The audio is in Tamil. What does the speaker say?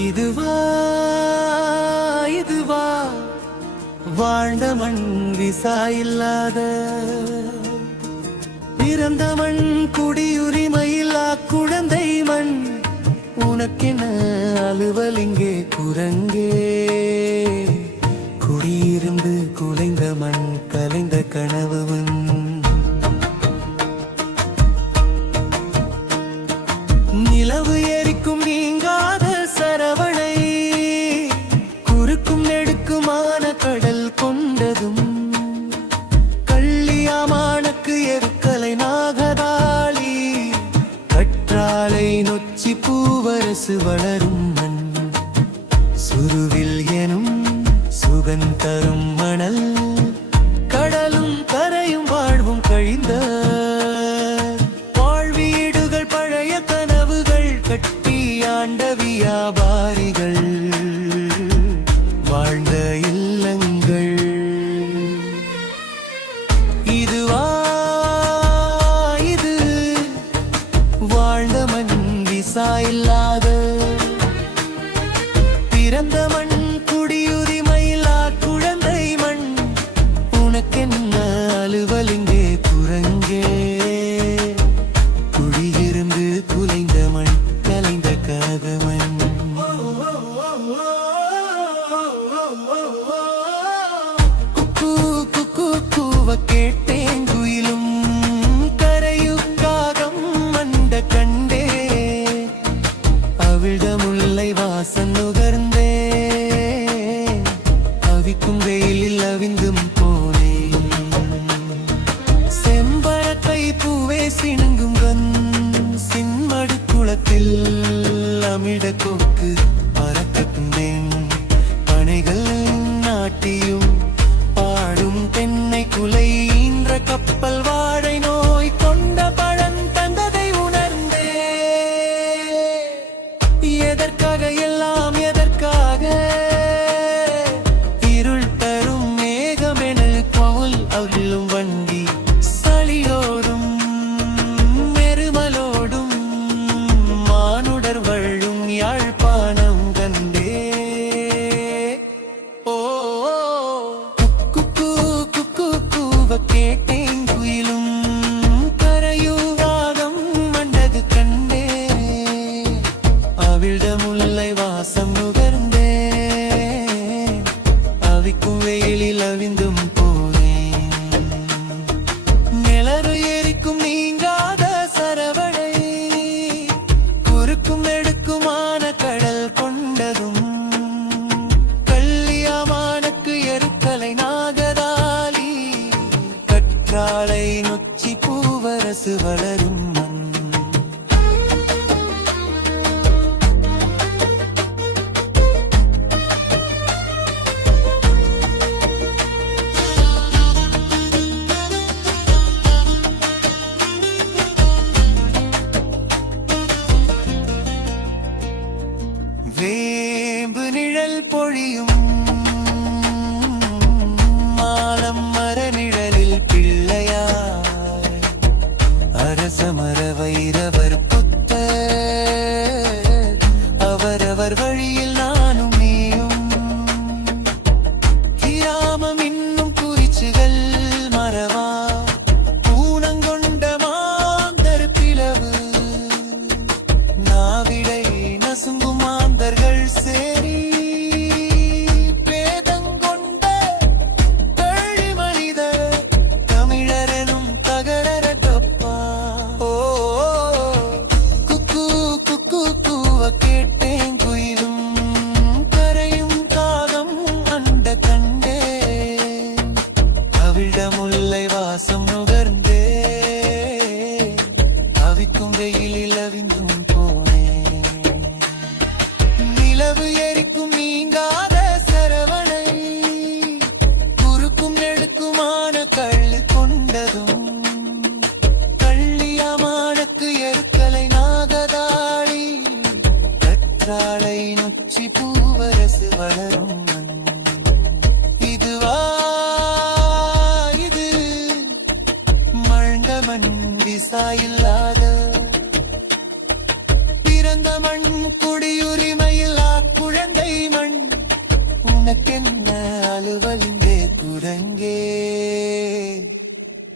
இதுவா இதுவா வாழ்ந்த மண் விசா இல்லாத பிறந்த மண் குடியுரிமையில்லா குழந்தை மண் உனக்கென அலுவல் இங்கே குரங்கே குடியிருந்து குலைந்த மண் கலைந்த கனவுவன் நிலவு எரிக்கும் நீங்காத சரவணை குறுக்கும் நெடுக்குமான கடல் கொண்டதும் கள்ளியாமானுக்கு எருக்கலை நாகதாளி கற்றாழை நொச்சி பூவரசு வளரும் மண் சுருவில் எனும் சுகந்தரும் மணல் கடலும் கரையும் வாழ்வும் கழிந்த வாழ்வீடுகள் பழைய கனவுகள் கட்டி ஆண்ட வியாபாரிகள் வாழ்ந்த இல்லங்கள் இதுவா இது வாழ்ந்த மண் விசா இல்லாத பிறந்த மண் குடியுரிமையில்லா குழந்தை மண் உனக்கென்ன அலுவல் இங்கே குரங்கே குடியிருந்து குலைந்த மண் கலைந்த கதவன் குக்கு குக்கு கூவ கேட்டேன் குயிலும் கரையுக்காகம் மண்ட கண்டே அவிழமுல்லை வாசம் நுகர்ந்தே அவிக்கும் வெயிலில் அவிந்தும் போனேன் செம்பரக்கை பூவே சிணுங்கும் சின்மடு குளத்தில் அமிட கொக்கு பறக்கட்டேன் பனைகள் நாட்டியும் பாடும் தென்னை குலை ஈன்ற கப்பல் வாழை நோய் கொண்ட பழம் தந்ததை உணர்ந்தே எதற்காக எல்லாம் எதற்காக இருள் தரும் மேகமென பவுல் அவிழும் வண்டி சளியோடும் மெருமலோடும் மானுடர் வழும் யாழ்ப்பாணம் கண்டே ஓ குக்கு குக்கு கூவ கேட்டேன் குயிலும் கரையூராகம் மண்டது கண்டே அவிழமுல்லை வாசம் நுகர்ந்தே அவிக்கும் வெயிலில் அவிந்தும் போனேன் நிலறு எரிக்கும் நீங்காத சரவணை குறுக்கும் நெடுக்குமான கடல் கொண்டதும் கள்ளியாமானுக்கு எருக்கலை நாகதாளி கற்றாழை நொச்சி பூவரசு வளரும் மண் வேம்பு நிழல் பொழியும் மாலம் மர நிழலில் பிள்ளையாய் அரச மர வைரவர் புத்த அவரவர் வழியில் நானும் நீயும் கிராமம் இன்னும் குறிச்சுகள் மரவா பூனங்கொண்ட மாந்தர் பிளவு நாவிடை நசுங்கும் மாந்தர்கள் சேரி பேதங்கொண்ட கழி மனித தமிழரெனும் தகரர தொப்பா ஓ குக்கு குக்கு கூவ கேட்டேன் குயிலும் கரையும் காகம் அண்ட கண்டே அவிழமுல்லை வாசம் நுகர்ந்தே அவிக்கும் வெயிலில் அவிந்தும் போனேன் நிலவு எரிக்கும் நீங்காத சரவணை குறுக்கும் நெடுக்குமான கள்ளு கொண்டதும் கள்ளியாமானுக்கு எருக்கலை நாகதாளி கற்றாழை நொச்சி பூவரசு வளரும் மண் இதுவா இது மழ்ந்த மண் விசா இல்லாத பிறந்த மண் குடியுரிமையில்லா உனக்கென்ன அலுவலிந்தே குரங்கே